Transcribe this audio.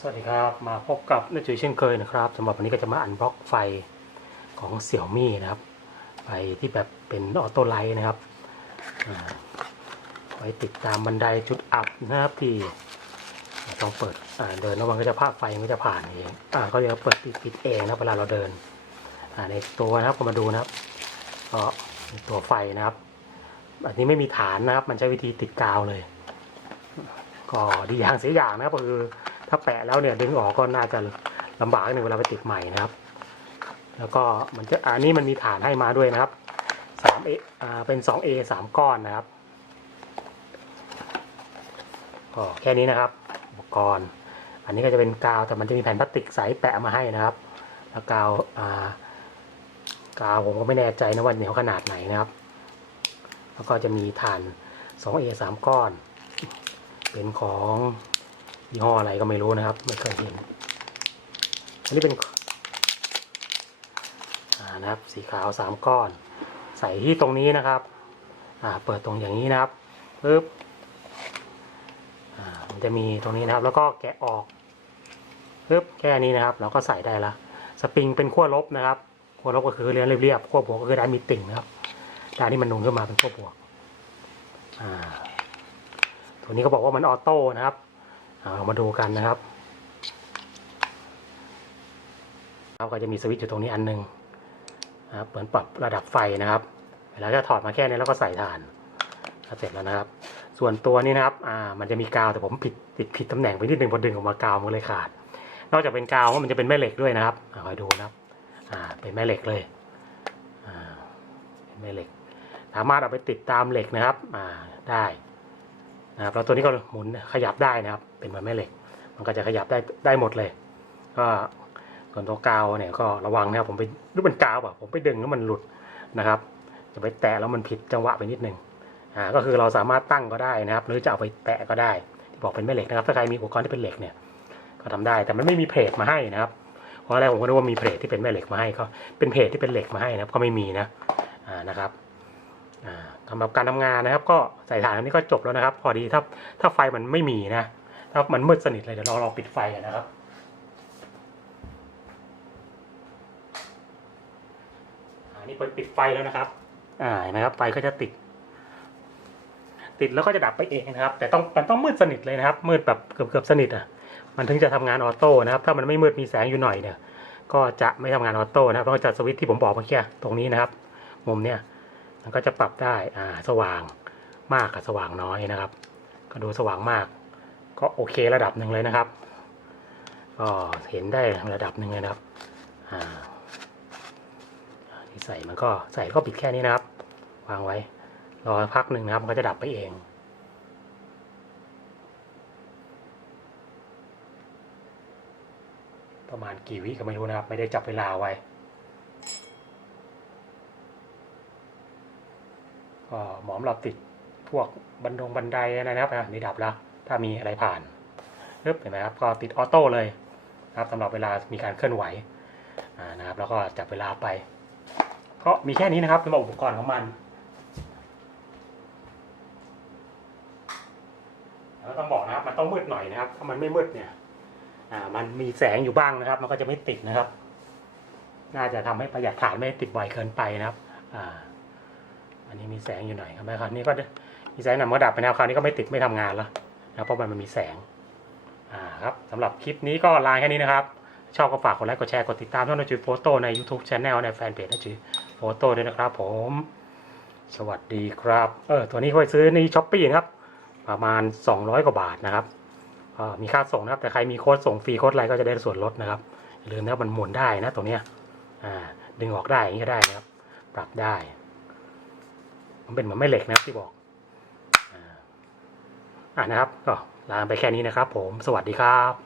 สวัสดีครับมาพบกับน้าจุ๋ยเช่นเคยนะครับสำหรับวันนี้ก็จะมาอันบล็อกไฟของเสี่ยวมี่นะครับ ไฟที่แบบเป็นออโต้ไลท์นะครับอไว้ติดตามบันไดจุดอับนะครับที่ต้องเปิดเดินแล้วมันก็จะภาพไฟมันจะผ่านเองอ่าก็จะเปิดปิดปิดเองนะเวลาเราเดินในตัวนะครับก็มาดูนะครับก็ตัวไฟนะครับอันนี้ไม่มีฐานนะครับ มันใช้วิธีติดกาวเลย ก็ดีอย่างเสียอย่างนะครับก็คือ ถ้าแปะแล้วเนี่ยดึงออกก็น่าจะลำบากหนึ่งเวลาไปติดใหม่นะครับ แล้วก็มันจะอันนี้มันมีฐานให้มาด้วยนะครับสามเออ่าเป็นสองเอสามก้อนนะครับก็แค่นี้นะครับ อุปกรณ์ อันนี้ก็จะเป็นกาวแต่มันจะมีแผ่นพลาสติกใสแปะมาให้นะครับ แล้วกาวอ่ากาวผมก็ไม่แน่ใจนะว่าเหนียวขนาดไหนนะครับ แล้วก็จะมีฐาน 2A 3 ก้อน เป็นของ ยี่ห้ออะไรก็ไม่รู้นะครับ ไม่เคยเห็น อันนี้เป็นนะครับ สีขาวสามก้อน ใส่ที่ตรงนี้นะครับอ่าเปิดตรงอย่างนี้นะครับปึ๊บอ่ามันจะมีตรงนี้นะครับ แล้วก็แกะออกปึ๊บแค่นี้นะครับ เราก็ใส่ได้ละสปริงเป็นขั้วลบนะครับขั้วลบก็คือเรียนเรียบๆขั้วบวกก็คือด้านมีติ่งนะครับด้านที่มันนูนขึ้นมาเป็นขั้วบวกอ่าตัวนี้ก็บอกว่ามันออโต้นะครับ เอามาดูกันนะครับเราก็จะมีสวิตช์อยู่ตรงนี้อันหนึงนะครับเหมือนปรับระดับไฟนะครับ เวลาจะถอดมาแค่นี้แล้วก็ใส่ถ่านเสร็จแล้วนะครับ ส่วนตัวนี้นะครับอ่ามันจะมีกาวแต่ผมผิดติดผิดตำแหน่งไปนิดนึงพอดึงออกมากาวมันเลยขาด นอกจากเป็นกาวมันจะเป็นแม่เหล็กด้วยนะครับอ่าคอยดูนะครับอ่าเป็นแม่เหล็กเลยอ่าเป็นแม่เหล็ก สามารถเอาไปติดตามเหล็กนะครับอ่าได้ นะครับแล้วตัวนี้ก็หมุนขยับได้นะครับ เป็นเหมือนแม่เหล็ก มันก็จะขยับได้ได้หมดเลย ก็ส่วนตัวกาวเนี่ยก็ระวังนะครับผมไปรู้เป็นกาวอะผมไปดึงแล้วมันหลุดนะครับ จะไปแตะแล้วมันผิดจังหวะไปนิดนึงอ่าก็คือเราสามารถตั้งก็ได้นะครับ หรือจะเอาไปแตะก็ได้ ที่บอกเป็นแม่เหล็กนะครับ ถ้าใครมีอุปกรณ์ที่เป็นเหล็กเนี่ยก็ทำได้แต่มันไม่มีเพลทมาให้นะครับเพราะอะไรผมก็นึกว่ามีเพลทที่เป็นแม่เหล็กมาให้ก็เป็นเพลทที่เป็นเหล็กมาให้นะครับ ก็ไม่มีนะอ่านะครับ สำหรับการทำงานนะครับ ก็ใส่ถ่านอันนี้ก็จบแล้วนะครับ พอดีถ้าถ้าไฟมันไม่มีนะถ้ามันมืดสนิทเลยเดี๋ยวเราลองปิดไฟกันนะครับอันนี้เปิดปิดไฟแล้วนะครับ อ่าเห็นะครับไฟก็จะติด ติดแล้วก็จะดับไปเองนะครับ แต่ต้องมันต้องมืดสนิทเลยนะครับ มืดแบบเกือบเกือบสนิทอะมันถึงจะทำงานออโต้นะครับ ถ้ามันไม่มืดมีแสงอยู่หน่อยเนี่ย ก็จะไม่ทำงานออโต้นะครับต้องจัดสวิตช์ที่ผมบอกเมื่อกี้ตรงนี้นะครับ มุมเนี่ย มันก็จะปรับได้อ่าสว่างมากกับสว่างน้อยนะครับ ก็ดูสว่างมาก ก็โอเคระดับหนึ่งเลยนะครับ ก็เห็นได้ระดับหนึ่งเลยนะครับอ่าที่ใส่มันก็ใส่ก็ปิดแค่นี้นะครับ วางไว้รอพักหนึ่งนะครับมันก็จะดับไปเองประมาณกี่วิก็ไม่รู้นะครับ ไม่ได้จับเวลาไว้ ก็หมอมเราติดพวกบันดงบันไดอะไรนะครับนี่ดับแล้ว ถ้ามีอะไรผ่านปึ๊บเห็นไหมครับก็ติดออโต้เลยนะครับสำหรับเวลามีการเคลื่อนไหวนะครับ แล้วก็จับเวลาไป ก็มีแค่นี้นะครับสำหรับอุปกรณ์ของมันแล้วต้องบอกนะครับมันต้องมืดหน่อยนะครับ ถ้ามันไม่มืดเนี่ยมันมีแสงอยู่บ้างนะครับ มันก็จะไม่ติดนะครับ น่าจะทำให้ประหยัดถ่านไม่ติดบ่อยเกินไปนะครับ อ่า นนี้มีแสงอยู่หน่อยครับแม่ครับนี่ก็มีแสงหนำก็ดับไปแล้วคราวนี้ก็ไม่ติดไม่ทำงานแล้วนะเพราะมันมีแสงอ่าครับสำหรับคลิปนี้ก็ลาแค่นี้นะครับ ชอบก็ฝากกดไลค์กดแชร์กดติดตามช่องนจือโฟโต้ใน YouTube Channel ในแฟนเพจนจือโฟโต้ด้วยนะครับ ผม สวัสดีครับ เออตัวนี้เขาไปซื้อในช้อปปี้นะครับ ประมาณ 200 กว่าบาทนะครับมีค่าส่งนะครับแต่ใครมีโค้ดส่งฟรีโค้ดอะไรก็จะได้ส่วนลดนะครับอย่าลืมนะมันหมุนได้นะตัวเนี้ยดึงออกได้อย่างนี้ก็ได้นะครับ ปรับได้ มันเป็นเหมือนแม่เหล็กนะครับที่บอกอ่าอ่านะครับก็ลาไปแค่นี้นะครับ ผมสวัสดีครับ